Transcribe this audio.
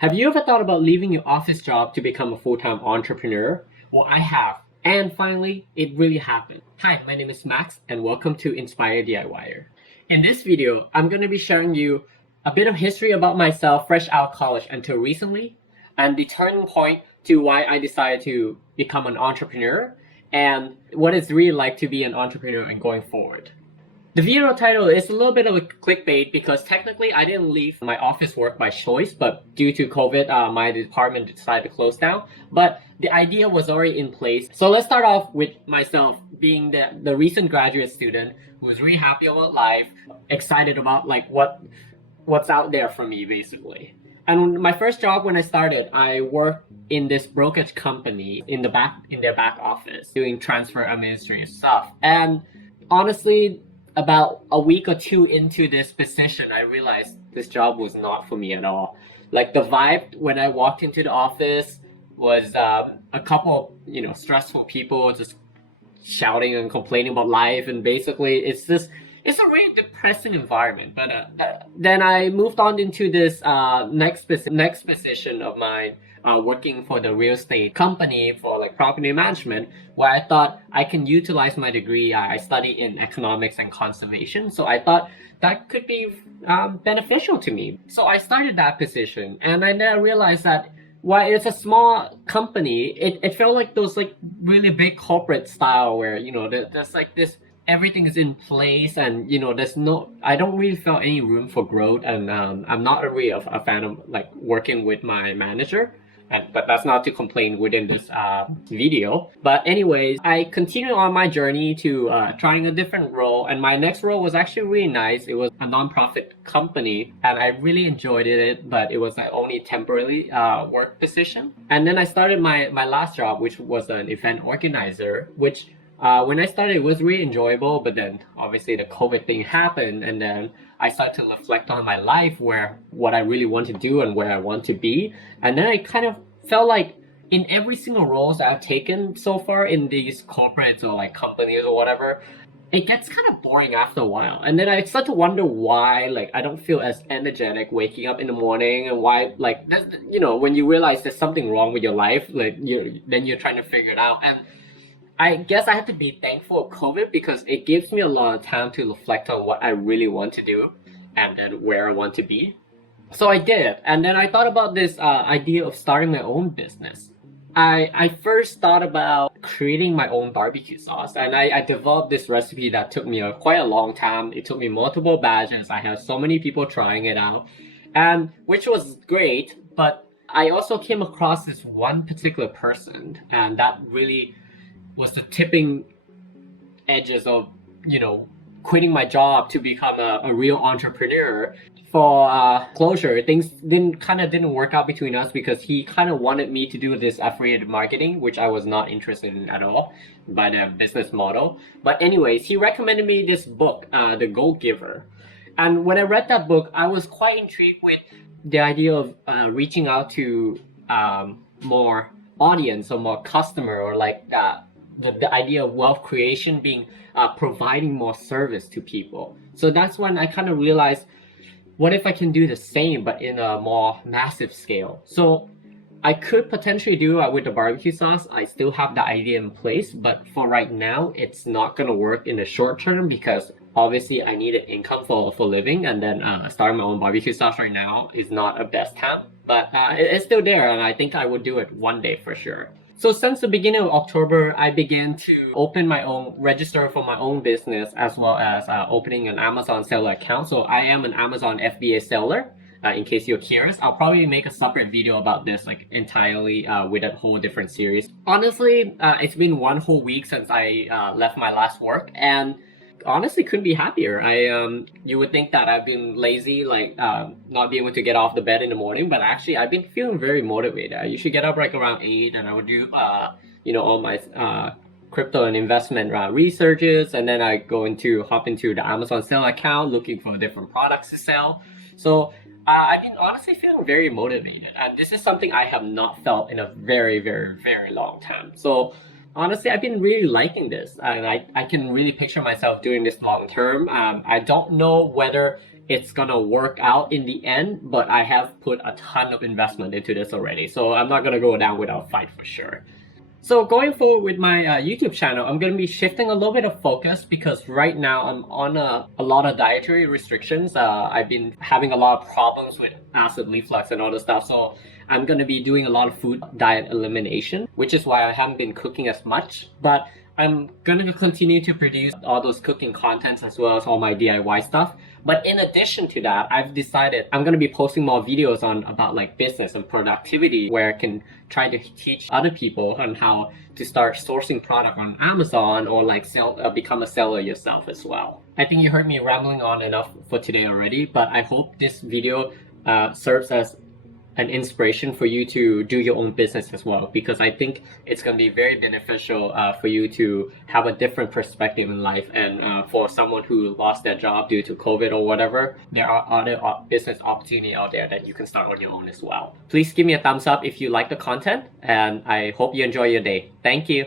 Have you ever thought about leaving your office job to become a full-time entrepreneur? Well, I have. And finally, it really happened. Hi, my name is Max, and welcome to Inspire DIYer. In this video, I'm going to be sharing you a bit of history about myself fresh out of college until recently, and the turning point to why I decided to become an entrepreneur, and what it's really like to be an entrepreneur and going forward. The video title is a little bit of a clickbait because technically I didn't leave my office work by choice, but due to COVID, my department decided to close down. But the idea was already in place. So let's start off with myself being the recent graduate student who's really happy about life, excited about like what's out there for me basically. And my first job when I started, I worked in this brokerage company in their back office doing transfer administrative stuff. And honestly, about a week or two into this position, I realized this job was not for me at all. Like the vibe when I walked into the office was a couple of, stressful people just shouting and complaining about life, and basically it's a really depressing environment. But then I moved on into this next position of mine, working for the real estate company for like property management, where I thought I can utilize my degree. I studied in economics and conservation, so I thought that could be beneficial to me. So I started that position, and then I realized that while it's a small company, it felt like those like really big corporate style where there's like this, everything is in place, and I don't really feel any room for growth, and I'm not really a fan of like working with my manager. But that's not to complain within this video. But anyways, I continued on my journey to trying a different role, and my next role was actually really nice. It was a non-profit company, and I really enjoyed it, but it was like only temporarily work position. And then I started my last job, which was an event organizer, which when I started, it was really enjoyable, but then obviously the COVID thing happened, and then I started to reflect on my life, what I really want to do and where I want to be. And then I kind of felt like in every single roles that I've taken so far in these corporates or like companies or whatever, it gets kind of boring after a while. And then I start to wonder why like I don't feel as energetic waking up in the morning, and why like that's, when you realize there's something wrong with your life, like you're trying to figure it out. And I guess I have to be thankful of COVID because it gives me a lot of time to reflect on what I really want to do and then where I want to be. So I did. And then I thought about this idea of starting my own business. I first thought about creating my own barbecue sauce, and I developed this recipe that took me quite a long time. It took me multiple batches. I had so many people trying it out, and which was great. But I also came across this one particular person, and that really was the tipping edges of quitting my job to become a real entrepreneur. For closure, things didn't work out between us because he kind of wanted me to do this affiliate marketing, which I was not interested in at all by the business model. But anyways, he recommended me this book, The Go Giver. And when I read that book, I was quite intrigued with the idea of reaching out to more audience or more customer, or like the idea of wealth creation being providing more service to people. So that's when I kind of realized, what if I can do the same but in a more massive scale? So I could potentially do it with the barbecue sauce. I still have the idea in place, but for right now, it's not gonna work in the short term because obviously I need an income for living, and then starting my own barbecue sauce right now is not a best time. But it's still there, and I think I would do it one day for sure. So since the beginning of October, I began to register for my own business, as well as opening an Amazon seller account. So I am an Amazon FBA seller. In case you're curious, I'll probably make a separate video about this, like entirely with a whole different series. Honestly, it's been one whole week since I left my last work, and honestly couldn't be happier. You would think that I've been lazy, like not being able to get off the bed in the morning, but actually I've been feeling very motivated. I usually get up like around 8, and I would do all my crypto and investment researches, and then I hop into the Amazon sale account looking for different products to sell. So I've been honestly feeling very motivated, and this is something I have not felt in a very, very, very long time. So honestly, I've been really liking this, and I can really picture myself doing this long term. I don't know whether it's gonna work out in the end, but I have put a ton of investment into this already, so I'm not gonna go down without a fight for sure. So going forward with my YouTube channel, I'm going to be shifting a little bit of focus because right now I'm on a lot of dietary restrictions. I've been having a lot of problems with acid reflux and all this stuff. So I'm going to be doing a lot of food diet elimination, which is why I haven't been cooking as much. But I'm going to continue to produce all those cooking contents as well as all my DIY stuff. But in addition to that, I've decided I'm going to be posting more videos on about like business and productivity where I can try to teach other people on how to start sourcing product on Amazon or like become a seller yourself as well. I think you heard me rambling on enough for today already, but I hope this video serves as an inspiration for you to do your own business as well, because I think it's going to be very beneficial for you to have a different perspective in life. And for someone who lost their job due to COVID or whatever, there are other business opportunities out there that you can start on your own as well. Please give me a thumbs up if you like the content, and I hope you enjoy your day. Thank you.